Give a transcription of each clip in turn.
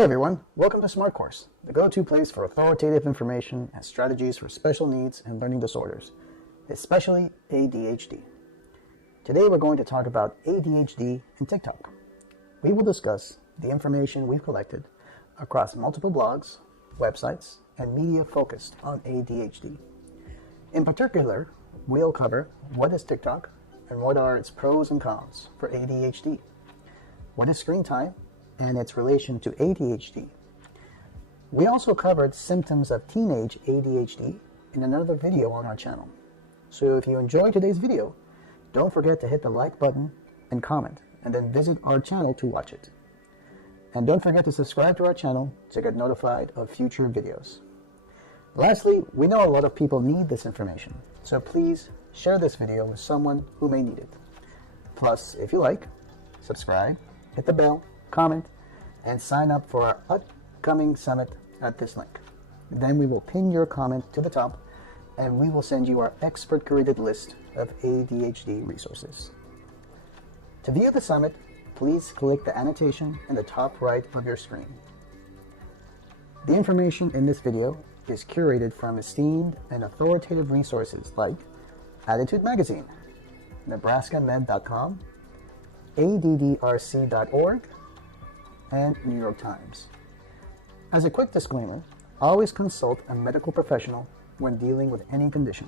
Hey everyone, welcome to Smart Course, the go-to place for authoritative information and strategies for special needs and learning disorders, especially ADHD. Today we're going to talk about ADHD and TikTok. We will discuss the information we've collected across multiple blogs, websites, and media focused on ADHD. In particular, we'll cover what is TikTok and what are its pros and cons for ADHD, what is screen time, and its relation to ADHD. We also covered symptoms of teenage ADHD in another video on our channel. So if you enjoyed today's video, don't forget to hit the like button and comment, and then visit our channel to watch it. And don't forget to subscribe to our channel to get notified of future videos. Lastly, we know a lot of people need this information, so please share this video with someone who may need it. Plus, if you like, subscribe, hit the bell, comment, and sign up for our upcoming summit at this link. Then we will pin your comment to the top, and we will send you our expert-curated list of ADHD resources. To view the summit, please click the annotation in the top right of your screen. The information in this video is curated from esteemed and authoritative resources like Attitude Magazine, NebraskaMed.com, ADDRC.org, and New York Times. As a quick disclaimer, always consult a medical professional when dealing with any condition.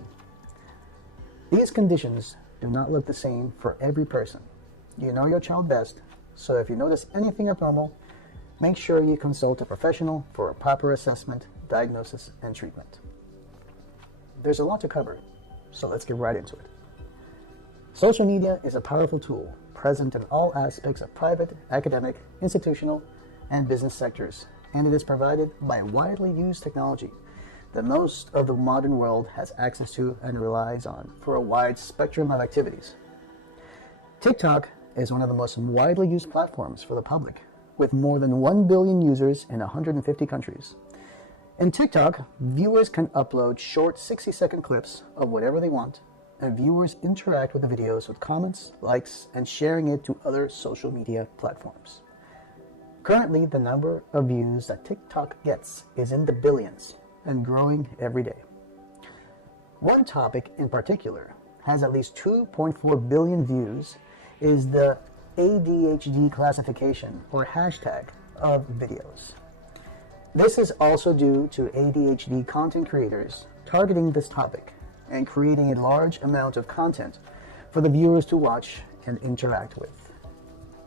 These conditions do not look the same for every person. You know your child best, so if you notice anything abnormal, make sure you consult a professional for a proper assessment, diagnosis, and treatment. There's a lot to cover, so let's get right into it. Social media is a powerful tool present in all aspects of private, academic, institutional, and business sectors, and it is provided by widely used technology that most of the modern world has access to and relies on for a wide spectrum of activities. TikTok is one of the most widely used platforms for the public, with more than 1 billion users in 150 countries. In TikTok, viewers can upload short 60-second clips of whatever they want, and viewers interact with the videos with comments, likes, and sharing it to other social media platforms. Currently, the number of views that TikTok gets is in the billions and growing every day. One topic in particular has at least 2.4 billion views is the ADHD classification or hashtag of videos. This is also due to ADHD content creators targeting this topic and creating a large amount of content for the viewers to watch and interact with.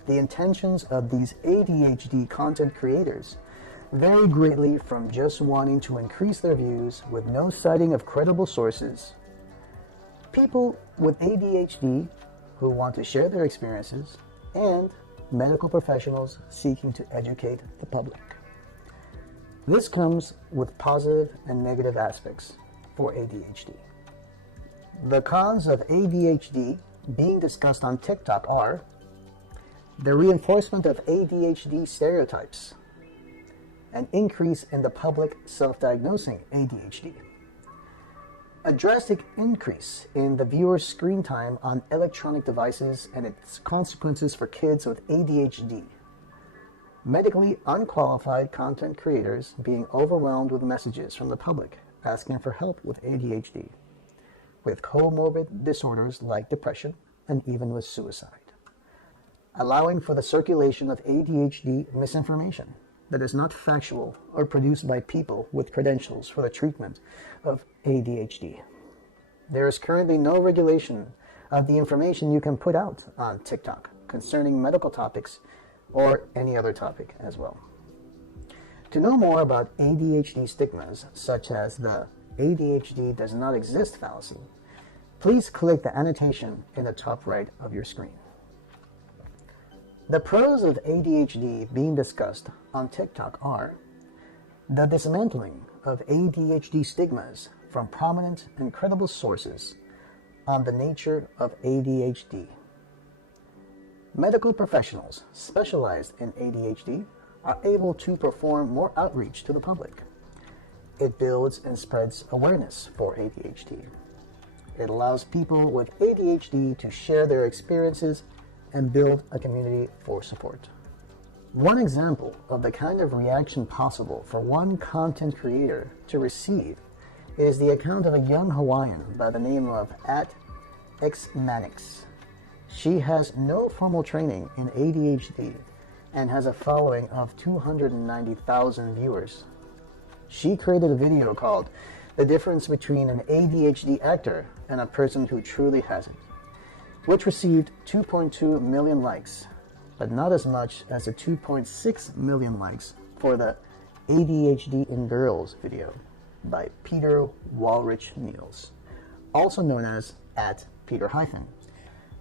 The intentions of these ADHD content creators vary greatly from just wanting to increase their views with no citing of credible sources, people with ADHD who want to share their experiences, and medical professionals seeking to educate the public. This comes with positive and negative aspects for ADHD. The cons of ADHD being discussed on TikTok are the reinforcement of ADHD stereotypes, an increase in the public self-diagnosing ADHD, a drastic increase in the viewer's screen time on electronic devices and its consequences for kids with ADHD, medically unqualified content creators being overwhelmed with messages from the public asking for help with ADHD, with comorbid disorders like depression and even with suicide, allowing for the circulation of ADHD misinformation that is not factual or produced by people with credentials for the treatment of ADHD. There is currently no regulation of the information you can put out on TikTok concerning medical topics or any other topic as well. To know more about ADHD stigmas, such as the ADHD does not exist fallacy, please click the annotation in the top right of your screen. The pros of ADHD being discussed on TikTok are the dismantling of ADHD stigmas from prominent and credible sources on the nature of ADHD. Medical professionals specialized in ADHD are able to perform more outreach to the public. It builds and spreads awareness for ADHD. It allows people with ADHD to share their experiences and build a community for support. One example of the kind of reaction possible for one content creator to receive is the account of a young Hawaiian by the name of @xmanix. She has no formal training in ADHD and has a following of 290,000 viewers. She created a video called "The Difference Between an ADHD Actor and a Person Who Truly Has It," which received 2.2 million likes, but not as much as the 2.6 million likes for the ADHD in Girls video by Peter Walrich Niels, also known as @Peter-,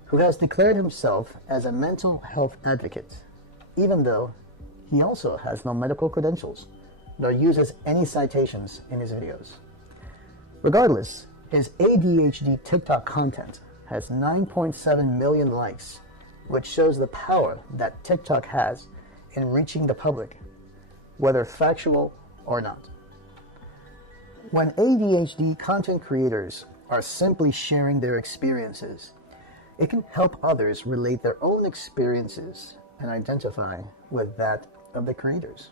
who has declared himself as a mental health advocate, even though he also has no medical credentials, nor uses any citations in his videos. Regardless, his ADHD TikTok content has 9.7 million likes, which shows the power that TikTok has in reaching the public, whether factual or not. When ADHD content creators are simply sharing their experiences, it can help others relate their own experiences and identify with that of the creators,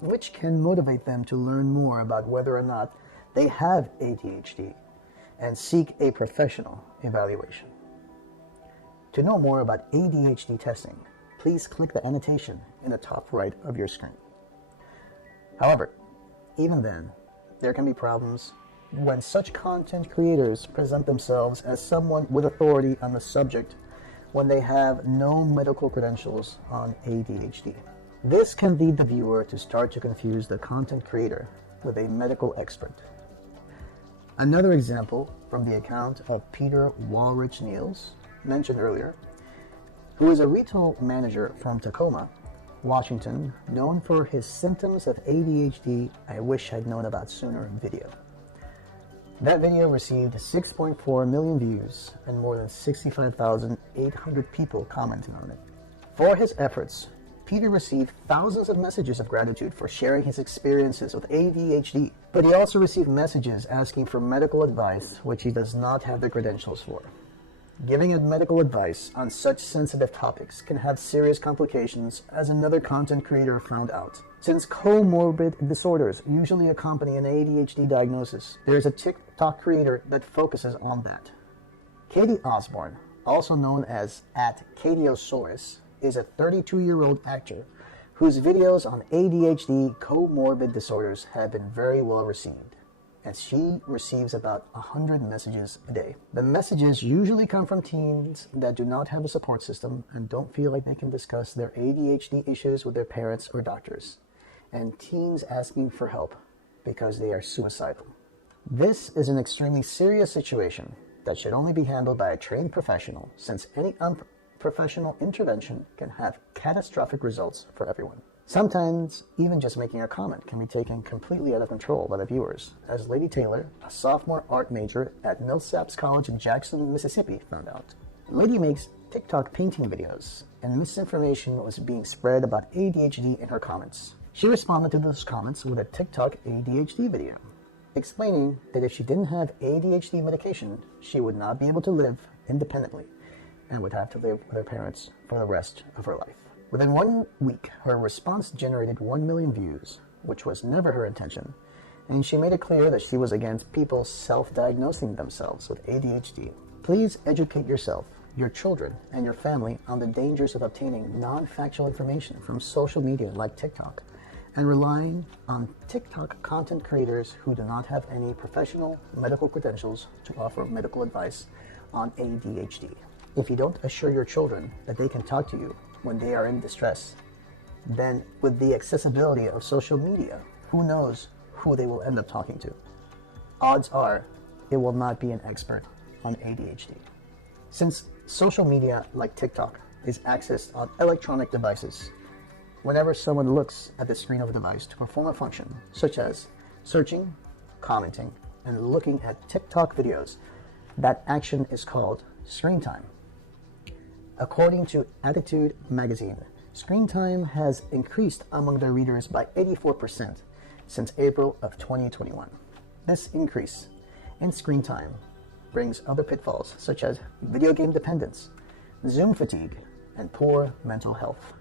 which can motivate them to learn more about whether or not they have ADHD and seek a professional evaluation. To know more about ADHD testing, please click the annotation in the top right of your screen. However, even then, there can be problems when such content creators present themselves as someone with authority on the subject when they have no medical credentials on ADHD. This can lead the viewer to start to confuse the content creator with a medical expert. Another example from the account of Peter Walrich Niels, mentioned earlier, who is a retail manager from Tacoma, Washington, known for his symptoms of ADHD I wish I'd known about sooner video. That video received 6.4 million views and more than 65,800 people commenting on it. For his efforts, Peter received thousands of messages of gratitude for sharing his experiences with ADHD, but he also received messages asking for medical advice which he does not have the credentials for. Giving medical advice on such sensitive topics can have serious complications, as another content creator found out. Since comorbid disorders usually accompany an ADHD diagnosis, there is a TikTok creator that focuses on that. Katie Osborne, also known as @Katiosaurus, is a 32-year-old actor whose videos on ADHD comorbid disorders have been very well received, and she receives about 100 messages a day. The messages usually come from teens that do not have a support system and don't feel like they can discuss their ADHD issues with their parents or doctors, and teens asking for help because they are suicidal. This is an extremely serious situation that should only be handled by a trained professional, since any unprofessional intervention can have catastrophic results for everyone. Sometimes, even just making a comment can be taken completely out of control by the viewers, as Lady Taylor, a sophomore art major at Millsaps College in Jackson, Mississippi, found out. Lady makes TikTok painting videos, and misinformation was being spread about ADHD in her comments. She responded to those comments with a TikTok ADHD video, explaining that if she didn't have ADHD medication, she would not be able to live independently and would have to live with her parents for the rest of her life. Within 1 week, her response generated 1 million views, which was never her intention, and she made it clear that she was against people self-diagnosing themselves with ADHD. Please educate yourself, your children, and your family on the dangers of obtaining non-factual information from social media like TikTok, and relying on TikTok content creators who do not have any professional medical credentials to offer medical advice on ADHD. If you don't assure your children that they can talk to you when they are in distress, then with the accessibility of social media, who knows who they will end up talking to? Odds are it will not be an expert on ADHD. Since social media like TikTok is accessed on electronic devices, whenever someone looks at the screen of a device to perform a function such as searching, commenting, and looking at TikTok videos, that action is called screen time. According to Attitude magazine, screen time has increased among their readers by 84% since April of 2021. This increase in screen time brings other pitfalls such as video game dependence, Zoom fatigue, and poor mental health.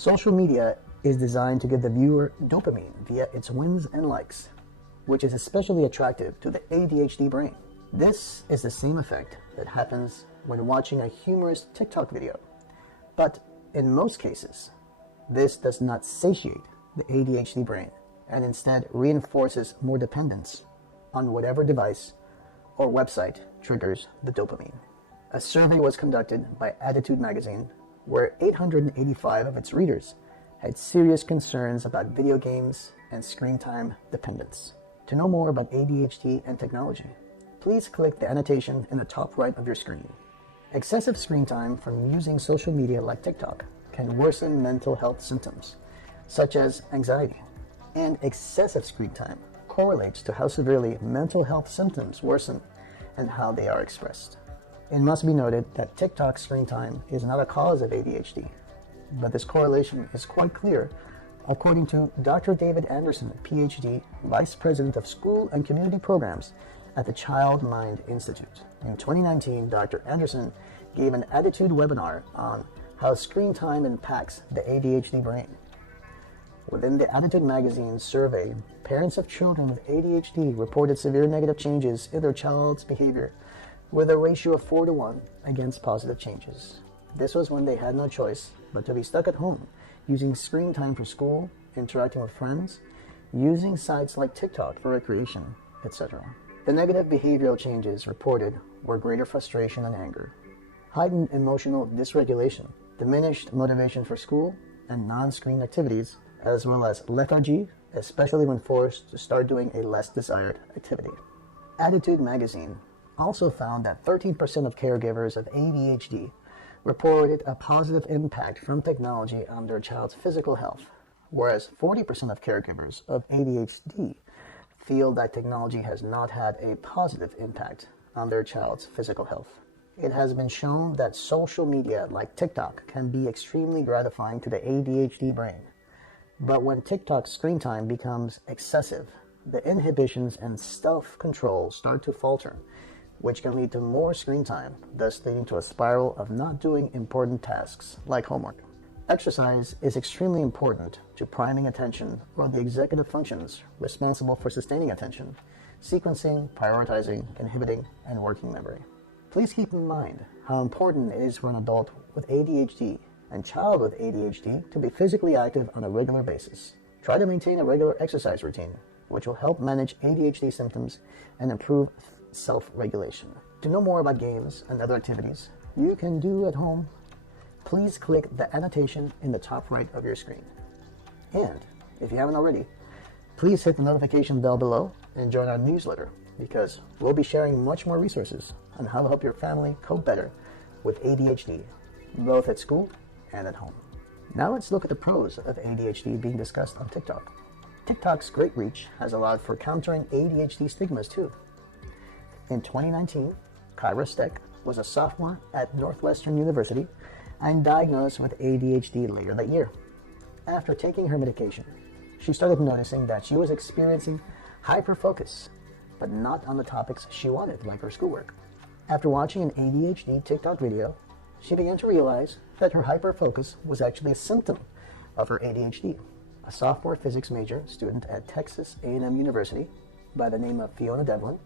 Social media is designed to give the viewer dopamine via its wins and likes, which is especially attractive to the ADHD brain. This is the same effect that happens when watching a humorous TikTok video. But in most cases, this does not satiate the ADHD brain and instead reinforces more dependence on whatever device or website triggers the dopamine. A survey was conducted by Attitude magazine where 885 of its readers had serious concerns about video games and screen time dependence. To know more about ADHD and technology, please click the annotation in the top right of your screen. Excessive screen time from using social media like TikTok can worsen mental health symptoms, such as anxiety, and excessive screen time correlates to how severely mental health symptoms worsen and how they are expressed. It must be noted that TikTok screen time is not a cause of ADHD, but this correlation is quite clear according to Dr. David Anderson, PhD, Vice President of School and Community Programs at the Child Mind Institute. In 2019, Dr. Anderson gave an Attitude webinar on how screen time impacts the ADHD brain. Within the Attitude magazine survey, parents of children with ADHD reported severe negative changes in their child's behavior with a ratio of 4-to-1 against positive changes. This was when they had no choice but to be stuck at home, using screen time for school, interacting with friends, using sites like TikTok for recreation, etc. The negative behavioral changes reported were greater frustration and anger, heightened emotional dysregulation, diminished motivation for school and non-screen activities, as well as lethargy, especially when forced to start doing a less desired activity. Attitude magazine also found that 13% of caregivers of ADHD reported a positive impact from technology on their child's physical health, whereas 40% of caregivers of ADHD feel that technology has not had a positive impact on their child's physical health. It has been shown that social media like TikTok can be extremely gratifying to the ADHD brain. But when TikTok screen time becomes excessive, the inhibitions and self-control start to falter, which can lead to more screen time, thus leading to a spiral of not doing important tasks like homework. Exercise is extremely important to priming attention or the executive functions responsible for sustaining attention, sequencing, prioritizing, inhibiting, and working memory. Please keep in mind how important it is for an adult with ADHD and child with ADHD to be physically active on a regular basis. Try to maintain a regular exercise routine, which will help manage ADHD symptoms and improve self-regulation. To know more about games and other activities you can do at home, please click the annotation in the top right of your screen. And if you haven't already, please hit the notification bell below and join our newsletter, because we'll be sharing much more resources on how to help your family cope better with ADHD, both at school and at home. Now let's look at the pros of ADHD being discussed on TikTok. TikTok's great reach has allowed for countering ADHD stigmas too. In 2019, Kyra Steck was a sophomore at Northwestern University and diagnosed with ADHD later that year. After taking her medication, she started noticing that she was experiencing hyperfocus, but not on the topics she wanted, like her schoolwork. After watching an ADHD TikTok video, she began to realize that her hyperfocus was actually a symptom of her ADHD. A sophomore physics major student at Texas A&M University by the name of Fiona Devlin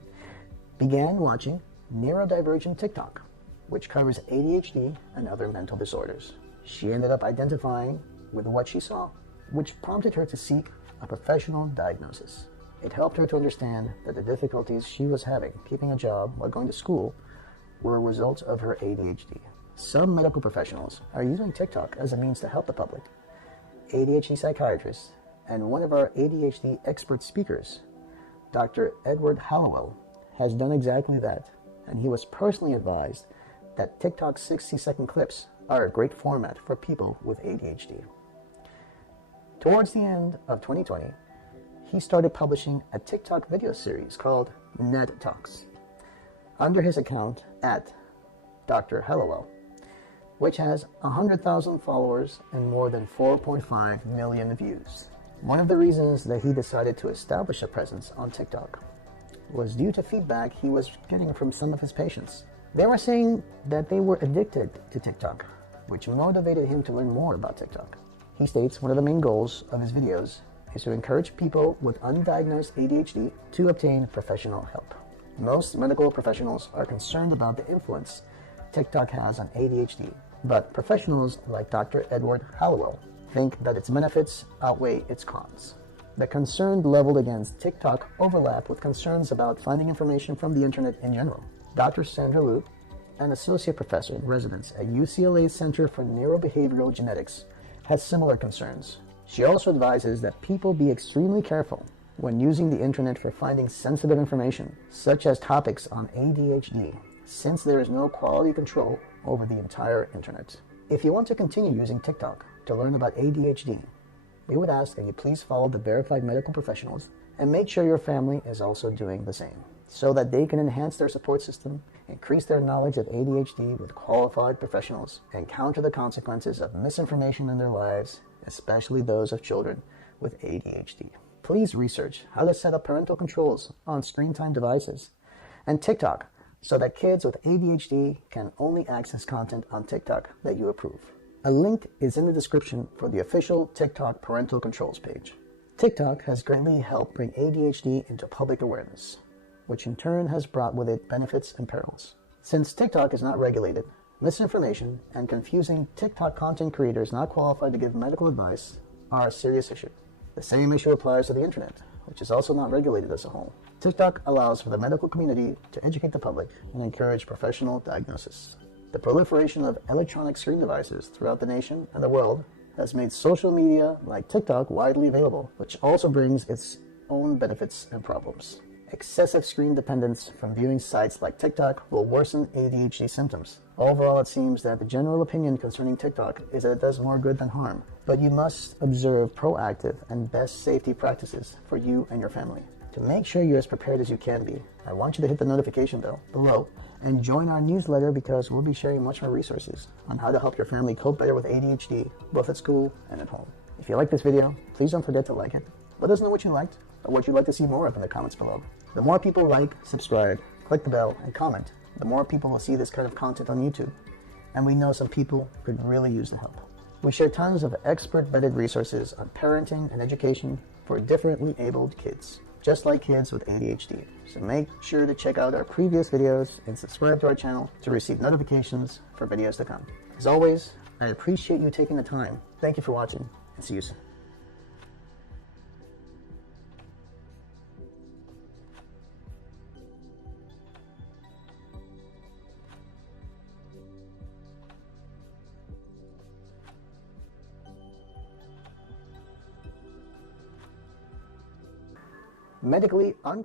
began watching neurodivergent TikTok, which covers ADHD and other mental disorders. She ended up identifying with what she saw, which prompted her to seek a professional diagnosis. It helped her to understand that the difficulties she was having keeping a job while going to school were a result of her ADHD. Some medical professionals are using TikTok as a means to help the public. ADHD psychiatrists and one of our ADHD expert speakers, Dr. Edward Hallowell, has done exactly that, and he was personally advised that TikTok's 60-second clips are a great format for people with ADHD. Towards the end of 2020, he started publishing a TikTok video series called Ned Talks under his account at Dr. Hallowell, which has 100,000 followers and more than 4.5 million views. One of the reasons that he decided to establish a presence on TikTok was due to feedback he was getting from some of his patients. They were saying that they were addicted to TikTok, which motivated him to learn more about TikTok. He states one of the main goals of his videos is to encourage people with undiagnosed ADHD to obtain professional help. Most medical professionals are concerned about the influence TikTok has on ADHD, but professionals like Dr. Edward Hallowell think that its benefits outweigh its cons. The concern leveled against TikTok overlap with concerns about finding information from the internet in general. Dr. Sandra Liu, an associate professor in residence at UCLA's Center for Neurobehavioral Genetics, has similar concerns. She also advises that people be extremely careful when using the internet for finding sensitive information, such as topics on ADHD, since there is no quality control over the entire internet. If you want to continue using TikTok to learn about ADHD, we would ask that you please follow the verified medical professionals and make sure your family is also doing the same, so that they can enhance their support system, increase their knowledge of ADHD with qualified professionals, and counter the consequences of misinformation in their lives, especially those of children with ADHD. Please research how to set up parental controls on screen time devices and TikTok so that kids with ADHD can only access content on TikTok that you approve. A link is in the description for the official TikTok parental controls page. TikTok has greatly helped bring ADHD into public awareness, which in turn has brought with it benefits and perils. Since TikTok is not regulated, misinformation and confusing TikTok content creators not qualified to give medical advice are a serious issue. The same issue applies to the internet, which is also not regulated as a whole. TikTok allows for the medical community to educate the public and encourage professional diagnosis. The proliferation of electronic screen devices throughout the nation and the world has made social media like TikTok widely available, which also brings its own benefits and problems. Excessive screen dependence from viewing sites like TikTok will worsen ADHD symptoms. Overall, it seems that the general opinion concerning TikTok is that it does more good than harm, but you must observe proactive and best safety practices for you and your family. To make sure you're as prepared as you can be, I want you to hit the notification bell below and join our newsletter, because we'll be sharing much more resources on how to help your family cope better with ADHD, both at school and at home. If you like this video, please don't forget to like it. Let us know what you liked or what you'd like to see more of in the comments below. The more people like, subscribe, click the bell, and comment, the more people will see this kind of content on YouTube. And we know some people could really use the help. We share tons of expert-vetted resources on parenting and education for differently abled kids, just like kids with ADHD. So make sure to check out our previous videos and subscribe to our channel to receive notifications for videos to come. As always, I appreciate you taking the time. Thank you for watching, and see you soon. Medically unqualified